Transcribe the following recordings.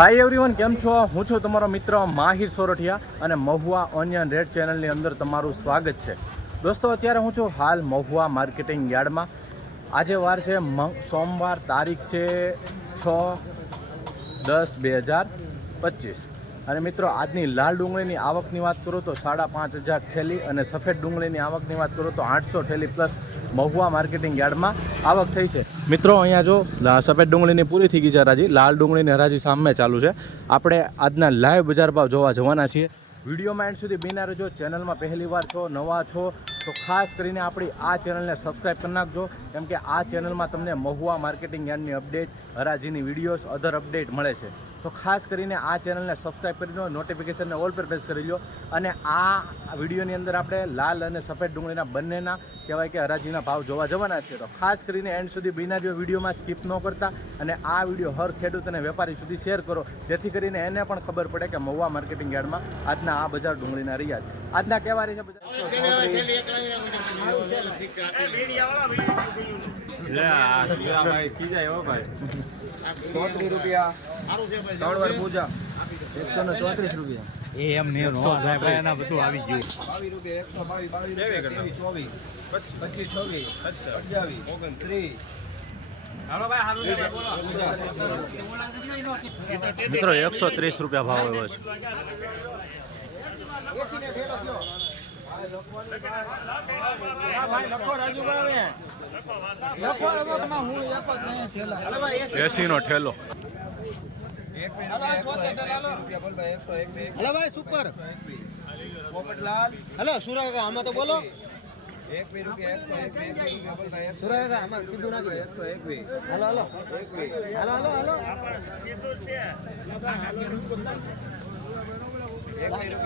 Hi everyone કેમ છો? હું છું તમારો મિત્ર માહિર સોરઠિયા અને મહુવા ઓનિયન રેડ ચેનલની અંદર તમારું સ્વાગત છે. દોસ્તો, અત્યારે હું છું હાલ મહુવા માર્કેટિંગ યાર્ડમાં. આજે વાર છે સોમવાર તારીખ છે છ દસ બે હજાર પચીસ. અને મિત્રો, આજની લાલ ડુંગળીની આવકની વાત કરું તો સાડા પાંચ હજાર થેલી અને સફેદ ડુંગળીની આવકની વાત કરું તો આઠસો થેલી પ્લસ મહુવા માર્કેટિંગ યાર્ડમાં આવક થઈ છે. મિત્રો, અહીંયા જો સફેદ ડુંગળીની પૂરી થઈ ગઈ છે હરાજી. લાલ ડુંગળીની હરાજી સામે ચાલુ છે. આપણે આજના લાઈવ બજાર ભાવ જોવા જવાના છીએ. વિડીયોમાં એન્ડ સુધી બિના રહેજો ચેનલમાં પહેલી વાર છો, નવા છો, તો ખાસ કરીને આપણી આ ચેનલને સબસ્ક્રાઈબ કરી નાખજો. કેમ કે આ ચેનલમાં તમને મહુવા માર્કેટિંગ યાર્ડની અપડેટ, હરાજીની વિડીયોઝ અધર અપડેટ મળે છે. તો ખાસ કરીને આ ચેનલને સબસ્ક્રાઈબ કરી દો નોટિફિકેશનને ઓલ પર પ્રેસ કરી લો. અને આ વિડીયોની અંદર આપણે લાલ અને સફેદ ડુંગળીના બંનેના કહેવાય કે હરાજીના ભાવ જોવા જવાના છે. તો ખાસ કરીને એન્ડ સુધી બીના જો વિડીયોમાં સ્કીપ ન કરતા અને આ વીડિયો હર ખેડૂત અને વેપારી સુધી શેર કરો. જેથી કરીને એને પણ ખબર પડે કે મહુવા માર્કેટિંગ યાર્ડમાં આજના આ બજાર ડુંગળીના રહ્યા છે. આજના કેવા રહી છે બજાર લે આ સુરાભાઈ ખીજાય હો ભાઈ. ચોત્રીસ રૂપિયા. ત્રણ વાર પૂજા. એકસો ને ચોત્રીસ રૂપિયા. એ એમ ને એના બધું આવી ગયું. બાવીસ રૂપિયા એકસો બાવીસ બાવીસ ચોવીસ પચીસ. છવ્વીસ અઠ્યાવીસ ઓગણત્રીસ. મિત્રો એકસો ત્રીસ રૂપિયા ભાવ એવો છે. એસી નો ઠેલો. હલો ભાઈ સુપર પોપટલાલ. હલો સુરાગા આમાં તો બોલો. સુરાગા આમાં સીધું નાખી hello hello. Hello hello hello.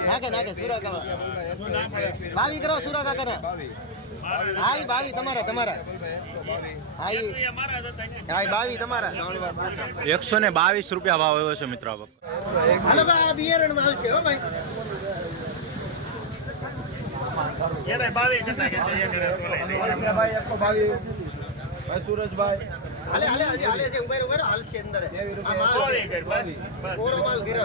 નાખે નાખે સુરાગા બાવી કરો સુરાગા કરે હા ઈ બાવી તમારા તમારા. હા ઈ બાવી તમારા. એકસો ને બાવીસ રૂપિયા ભાવ એવો છે મિત્રો હલો ભાઈ આ બિયારણ માલ છે હો ભાઈ સુરજભાઈ. હાલે હાલે હજી હાલે છે ઊભા રહો, ઊભા રહો, હાલશે અંદર. આ માલ કોરો માલ છે. મિત્રો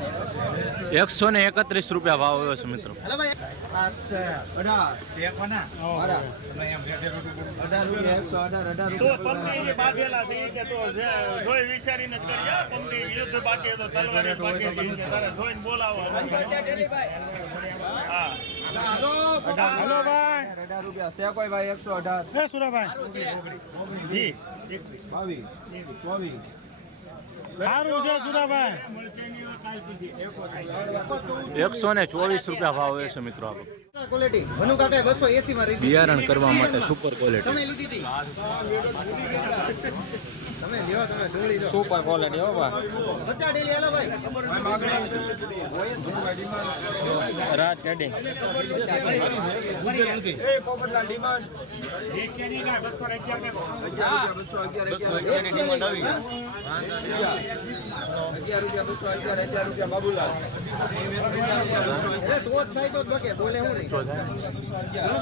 એકસો ને એકત્રીસ રૂપિયા ભાવ આવ્યો છે મિત્રો. એકસો અઢાર ભાઈ. સુરાભાઈ. બાવીસ. ચોવીસ. સારું છે સુરાભાઈ એકસો ને ચોવીસ રૂપિયા ભાવ છે મિત્રો આ વખતે. ક્વોલિટી ભનુ કાકા બસો એસી માં લીધી બિયારણ કરવા માટે સુપર ક્વોલિટી સુપર ક્વોલિટી હો ભાઈ રાત રૂપિયા બાબુલાલ બોલે હું નહીં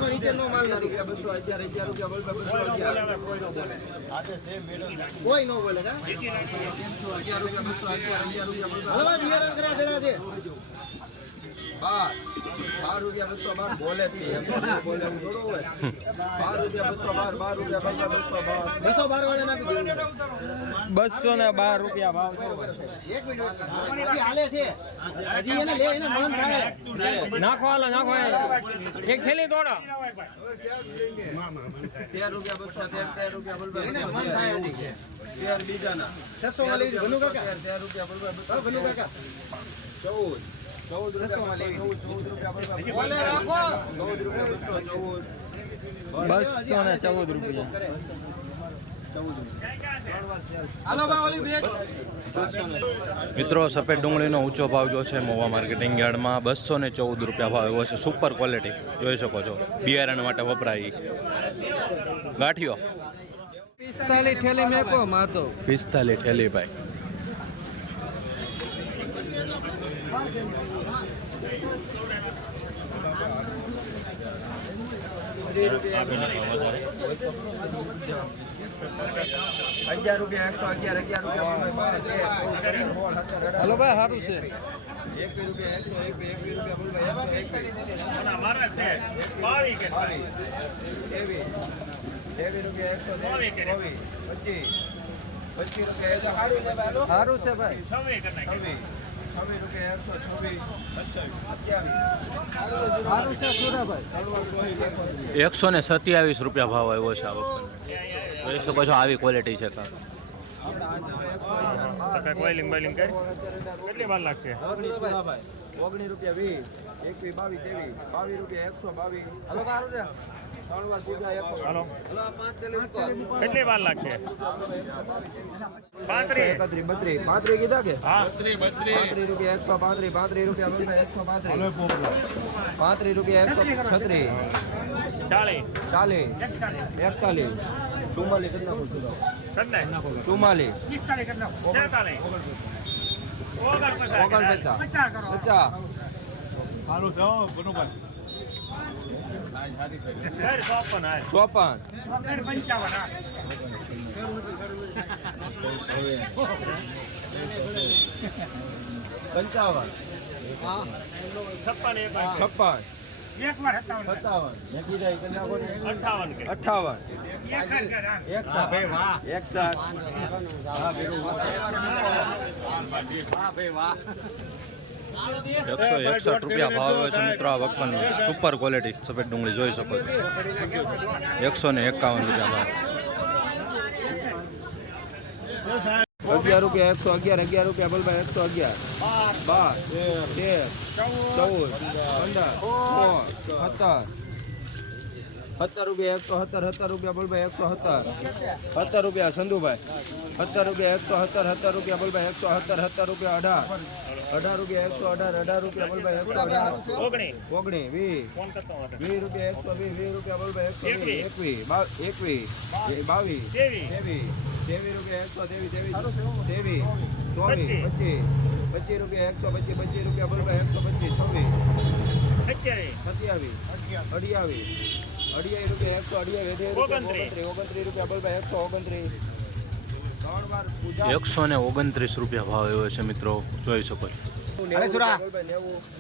નીચે નો માલ નથી બસો અગિયાર અગિયાર રૂપિયા બોલ બસો કોઈ નો બોલે હા અગિયાર રૂપિયા બસો અગિયાર અગિયાર રૂપિયા બોલ હાલો ભાઈ બિયારણ કર્યા જણા છે. બાર બાર રૂપિયા બસો બાર બોલે જ નહીં. એમ તો બોલે એવું હોય. બાર રૂપિયા બસો બાર બાર રૂપિયા બસો બાર. બસો બાર વાળા બસો ને બાર રૂપિયા ભાવ એક મિનિટ. હાલે છે. હજી એને લે એને મન થાય. નાખો હાલો નાખો એક થેલી તોડો. તેર રૂપિયા બસો તેર રૂપિયા મન થાય હજી. તેર બીજાના. છસો માં લઈ ભનુ કાકા તેર રૂપિયા બોલ બસો. કાકા ચૌદ. ચૌદ રૂપિયા ને ચૌદ રૂપિયા. મિત્રો સફેદ ડુંગળીનો ઊંચો ભાવ જો છે મોવા માર્કેટિંગ યાર્ડમાં બસો ને ચૌદ રૂપિયા ભાવ એવો છે. સુપર ક્વોલિટી જોઈ શકો છો. બિયારણ માટે વપરાય. ગાંઠિયો. પિસ્તાલીસ ઠેલી મેકો માતો પિસ્તાલીસ ઠેલી ભાઈ અગિયાર રૂપિયા એકસો અગિયાર અગિયાર રૂપિયા હલો ભાઈ સારું છે એક રૂપિયા એકસો એક એક રૂપિયા બોલ ભાઈ એકસો મારા છે ત્રેવીસ રૂપિયા એકસો ચોવીસ પચીસ. પચીસ રૂપિયા એકસો સાડી ભાઈ સારું છે ભાઈ. છવ્વીસ છવ્વીસ રૂપિયા એકસો છવ્વીસ. સારું છે એકોતેર. એકસો ને સત્યાવીસ રૂપિયા ભાવ આવ્યો છે આ વખતે. પછી આવી ક્વોલિટી છે કાં આપણા કોઈલિંગ બાયલિંગ કરી. કેટલી વાર લાગશે? ઓગણીસ રૂપિયા વીસ એકવીસ બાવીસ ત્રેવીસ બાવીસ રૂપિયા એકસો બાવીસ. હલો સારું છે કેટલી વાર લાગશે? પાંત્રીસ. પાંત્રીસ કીધા કે? હા. પાંત્રીસ રૂપિયા એકસો પાંત્રીસ પાંત્રીસ રૂપિયા એકસો પાંત્રીસ. પાંત્રીસ રૂપિયા એકસો છત્રીસ. ચાલીસ. ચાલીસ. એકતાલીસ. ચુમ્માલીસ બોલશું સત્તાવીસ. ચુમ્માલીસ. ઓગણપચાસ ઓગણપચાસ. પચાસ. ચોપન. પંચાવન છપ્પન છપ્પન. એકસો એકસઠ રૂપિયા ભાવ આવે છે મિત્રો આ વખતનો. સુપર ક્વોલિટી સફેદ ડુંગળી જોઈ શકો એકસો ને એકાવન રૂપિયા ભાવ. અગિયાર રૂપિયા એકસો અગિયાર અગિયાર રૂપિયા બોલભાઈ એકસો અગિયાર. બાર તેર ચૌદ પંદર સત્તર સત્તર રૂપિયા એકસો સત્તર સત્તર રૂપિયા બોલભાઈ એકસો સત્તર. સત્તર રૂપિયા સંધુભાઈ. સત્તર રૂપિયા એકસો સત્તર સત્તર રૂપિયા બોલભાઈ એકસો સત્તર સત્તર રૂપિયા અઢાર. અઢાર રૂપિયા એકસો અઢાર અઢાર રૂપિયા બોલભાઈ એકસો અઢાર. ઓગણીસ ઓગણી વીસ. ફોન વીસ રૂપિયા એકસો વીસ વીસ રૂપિયા બોલભાઈ એકસો વીસ એકવીસ. બા- એકવીસ બાવીસ. ત્રેવીસ. ત્રેવીસ. રૂપિયા એકસો તેવી તેવી તેવી ચોવીસ પચીસ. પચીસ. રૂપિયા એકસો પચીસ પચીસ રૂપિયા બોલભાઈ એકસો પચીસ છવ્વીસ. સત્યાવીસ. સત્યાવીસ અઠ્યાવીસ. અઠ્યાવીસ રૂપિયા એકસો અઠ્યાવીસ ઓગણત્રીસ. ઓગણત્રીસ રૂપિયા બોલભાઈ એકસો ઓગણત્રીસ. એકસો ને ઓગણત્રીસ રૂપિયા ભાવ આવ્યો છે મિત્રો જોઈ શકો છો. અરે સુરા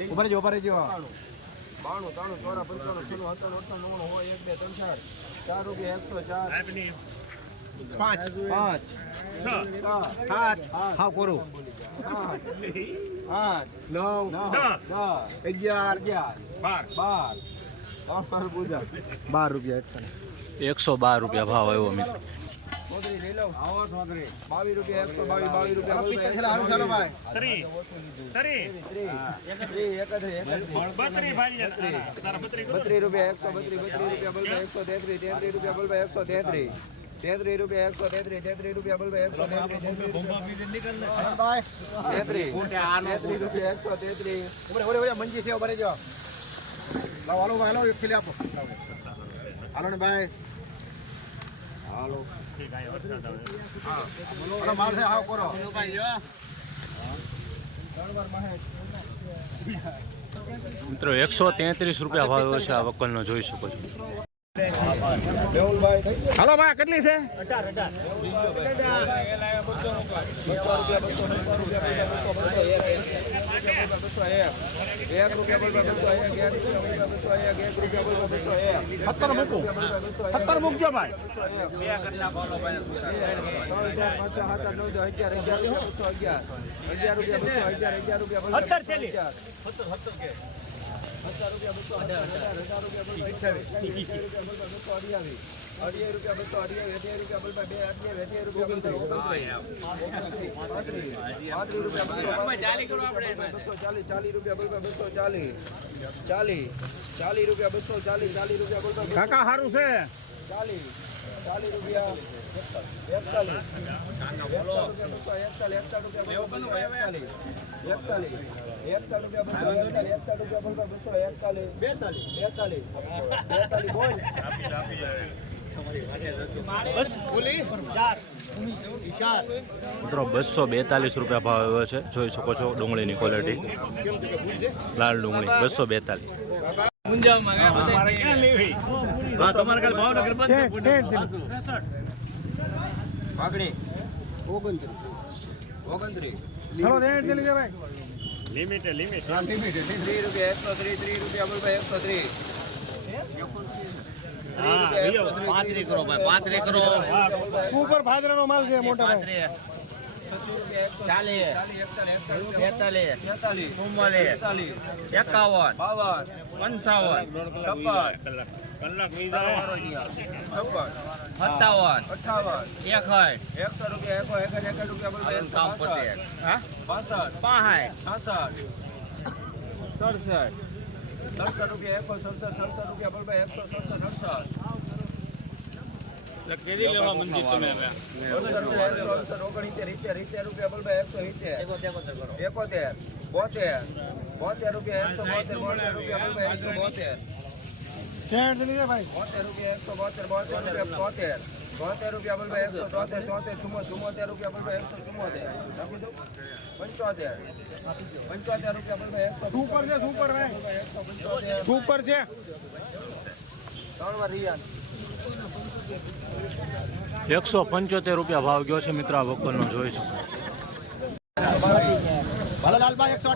ઊભા રહેજો ઊભા રહેજો. બાણું. ત્રાણું ચોરા પંચાણું છન્નું સત્તાણું અઠ્ઠાણું નવ્વાણું હોય એક બે ત્રણ ચાર. ચાર રૂપિયા એકસો ચાર. પાંચ. પાંચ. સાત. હા કોરું. આઠ. નવ. દસ. અગિયાર. અગિયાર. બાર. બાર. બાર રૂપિયા એકસો એકસો બાર રૂપિયા ભાવ આવ્યો મિત્રો બત્રીસ રૂપિયા એકસો બત્રીસ રૂપિયા એકસો તેત્રીસ તેત્રીસ રૂપિયા એકસો તેત્રીસ તેત્રી રૂપિયા એકસો તેત્રી તેત્રી રૂપિયા બોલભાઈ એકસો તેત્રી રૂપિયા એકસો તેત્રીસ મંજી સેવ ભરે જો હાલો હાલો એક ખીલી આપો. હાલો ને ભાઈ. હાલો. વરસાદ આવે. હાલો મારસે આવો કરો. મિત્રો એકસો તેત્રીસ રૂપિયા ભાવ છે આ વકલનો જોઈ શકો છો. હાલો ભાઈ કેટલી છે? એક રૂપિયા બોલવા બસો એક એક રૂપિયા બોલવા બસો એક એક રૂપિયા બોલવા બસો એક સત્તર મૂકો સત્તર મૂકજો ભાઈ અગિયાર રૂપિયા બસો અગિયાર. અગિયાર રૂપિયા બસો અગિયાર અગિયાર રૂપિયા બસો. અગિયાર. સત્તર રૂપિયા બસો અઢાર અઢાર રૂપિયા બસો અઠ્યાવીસ અઢિયાર રૂપિયા બસો બે અઠ્યાવીસ અઠ્યાવીસ રૂપિયા બસો ચાલીસ ચાલીસ રૂપિયા બસો ચાલીસ ચાલીસ ચાલીસ રૂપિયા બસો ચાલીસ ચાલીસ રૂપિયા બોલતા કાકા સારું છે ચાલીસ ચાલીસ રૂપિયા મિત્રો બસો બેતાલીસ રૂપિયા ભાવ આવ્યો છે. જોઈ શકો છો ડુંગળીની ક્વોલિટી લાલ ડુંગળી બસો બેતાલીસ. મારે ક્યાં લેવી જાય ઓગણત્રીસ લિમિટ લિમિટ ત્રીસ રૂપિયા એકસો ત્રીસ ત્રીસ રૂપિયા બોલ એકસો ત્રીસ. હા. પાંત્રી કરો ભાઈ પાંત્રી કરો ઉપર ભાદરા નો માલ છે મોટા ભાઈ. એકાવન બાવન પંચાવન સત્તાવન અઠાવન એકસઠ એકસો રૂપિયા એકો એક એક રૂપિયા હા? પાસઠ પાંસઠ સડસઠ સડસઠ રૂપિયા એકસો સડસઠ સડસઠ રૂપિયા બોલ ભાઈ એકસો સડસઠ અડસઠ. કેરી લેવા મંજિત તમે હવે. ભાઈ એકોતેર બોતેર બોતેર રૂપિયા એકસો બોતેર બોતેર રૂપિયા એકસો બોતેર. બોતેર રૂપિયા એકસો બોતેર બોતેર રૂપિયા બોતેર. બોતેર રૂપિયા બોલ ભાઈ એકસો તોતેર તોતેર ચુમ્મો ચુમ્મોતેર રૂપિયા બોલ ભાઈ એકસો ચુમ્મોતેર. પંચોતેર. પંચોતેર રૂપિયા બોલ ભાઈ. એકસો સુપર છે સુપર છે. ત્રણ વાર રિયાન. એકસો પંચોતેર રૂપિયા ભાવ ગયો છે મિત્ર આ વકલનો જોઈ શકો. લાલભાઈ એકસો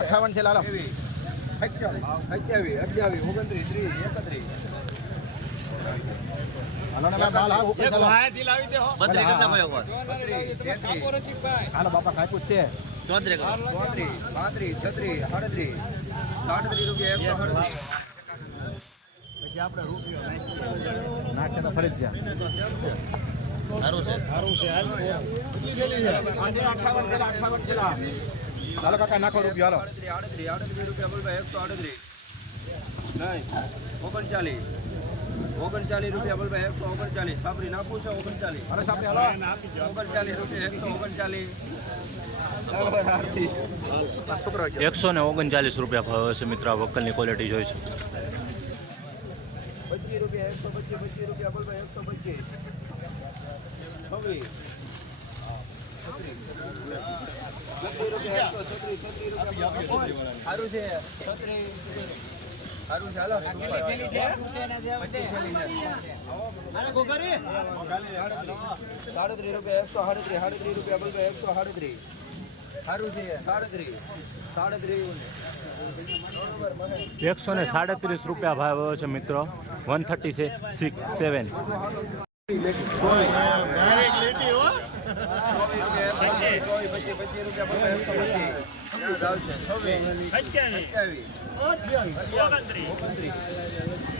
અઠાવન છે લાલો. અઠ્યાવીસ અઠ્યાવીસ ઓગણત્રીસ ત્રીસ એકત્રીસ. બાપા છે. ચોત્રીસ પાંત્રીસ છત્રીસ સાડત્રીસ રૂપિયા એકસો સાડત્રીસ નાખે તો ફરી સારું છે. સારું છે આજે અઠાવન થયેલા અઠાવન થયેલા હાલો કાકા નાખો રૂપિયો હાલો. આડત્રીસ આડત્રીસ રૂપિયા બોલ ભાઈ એકસો આડત્રીસ નહીં. ઓગણચાલીસ. ઓગણચાલીસ રૂપિયા બોલ ભાઈ એકસો ઓગણચાલીસ. સાપરી નાખવું છે ઓગણચાલીસ. અરે સાહેબ હાલો. ઓગણચાલીસ રૂપિયા એકસો ઓગણચાલીસ. એકસો ને ઓગણચાલીસ રૂપિયા ભાવે છે મિત્ર વકલની ક્વોલિટી જોઈ શકો પચીસ રૂપિયા, એકસો પચીસ પચીસ રૂપિયા બોલ ભાઈ એકસો પચીસ. છવ્વીસ. રૂપિયા, એકસો છત્રીસ છત્રીસ રૂપિયા સારું છે. છત્રીસ સારું હાલો. સાડત્રીસ રૂપિયા, એકસો સાડત્રીસ સાડત્રીસ રૂપિયા બોલ એકસો સાડત્રીસ સારું છે સાડત્રીસ સાડત્રીસ એકસો ને સાડત્રીસ રૂપિયા ભાવ આવ્યો છે મિત્રો. વન થર્ટી છે સિક્સ સેવન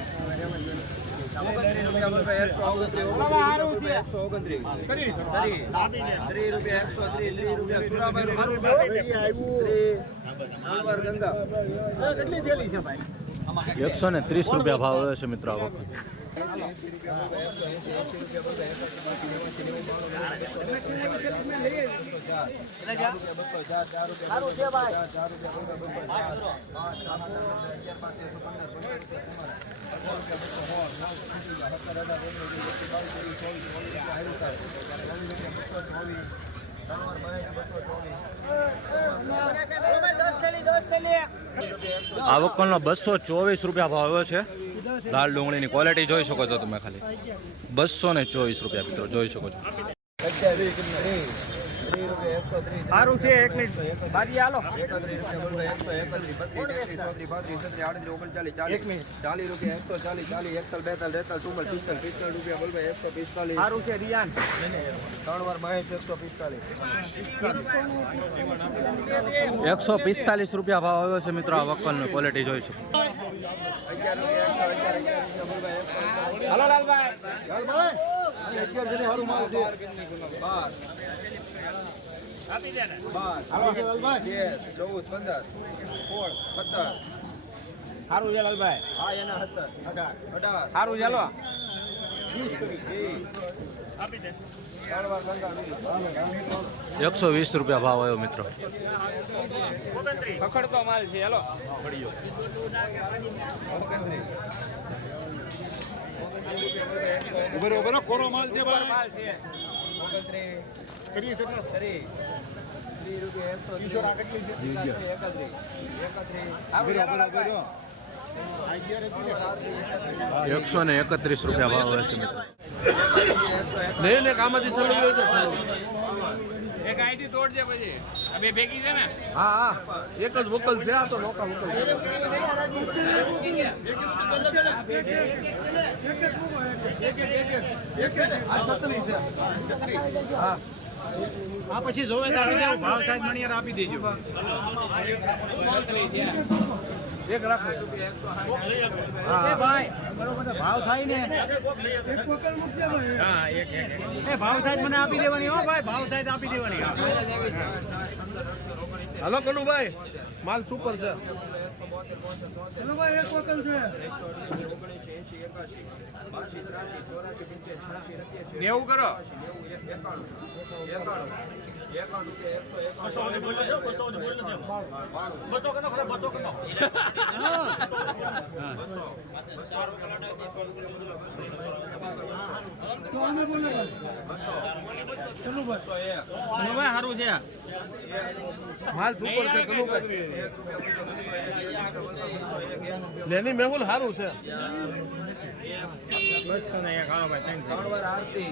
ભાઈ એકસો ને ત્રીસ રૂપિયા ભાવ છે મિત્રો આ વકલ આ વકલનો બસો ચોવીસ રૂપિયા ભાવ છે. લાલ ડુંગળીની ક્વોલિટી જોઈ શકો છો તમે ખાલી. બસો ને ચોવીસ રૂપિયા મિત્રો જોઈ શકો છો. સારું છે એક મિનિટ. બાજી હાલો. રૂપિયા એકસો ચાલીસ ચાલીસ રૂપિયા એકસો ચાલીસ ચાલીસ એકતાલ બેતાલ તેતાલ ચુમ્માલ પિસ્તાલ પિસ્તાલ રૂપિયા બોલ એકસો પિસ્તાલીસ સારું છે રિયાન. ત્રણ વાર બાવીસ એકસો પિસ્તાલીસ એકસો પિસ્તાલીસ રૂપિયા ભાવ આવ્યો છે મિત્રો આ વકલની ક્વોલિટી જોઈ શકો અગિયાર રૂપિયા એકસો અગિયાર અગિયાર રૂપિયા બોલ ભાઈ એકસો ચૌદ પંદર સોળ સારું છે લાલભાઈ હા એના એકસો વીસ રૂપિયા ભાવ આવ્યો મિત્રો. પકડતો માલ છે, હેલો. ઉભેરો ઉભરે. કોરો માલ છે ભાઈ? એકસો ને એકત્રીસ રૂપિયા ભાવ હોય છે મિત્રો. નહીં ને કામાંથી થયું હોય તો એક આઈડી તોડજે પછી. આ બે ભેગી છે ને? હા હા. એક જ વકલ છે આ તો નોકા વકલ. આ પછી જોવે ભાવ થાય મણિયાર આપી દેજો. એક રાખો. ભાઈ ભાવ થાય ને. હા એક એક એ ભાવ થાય મને આપી દેવાની હો ભાઈ ભાવ થાય તો આપી દેવાની. હલો કનુભાઈ માલ સુપર છે? એક કરો ભાઈ સારું છે. માલ સુપર છે લેની મેહુલ સારું છે. બસો ને એક હાલો ભાઈ આરતી.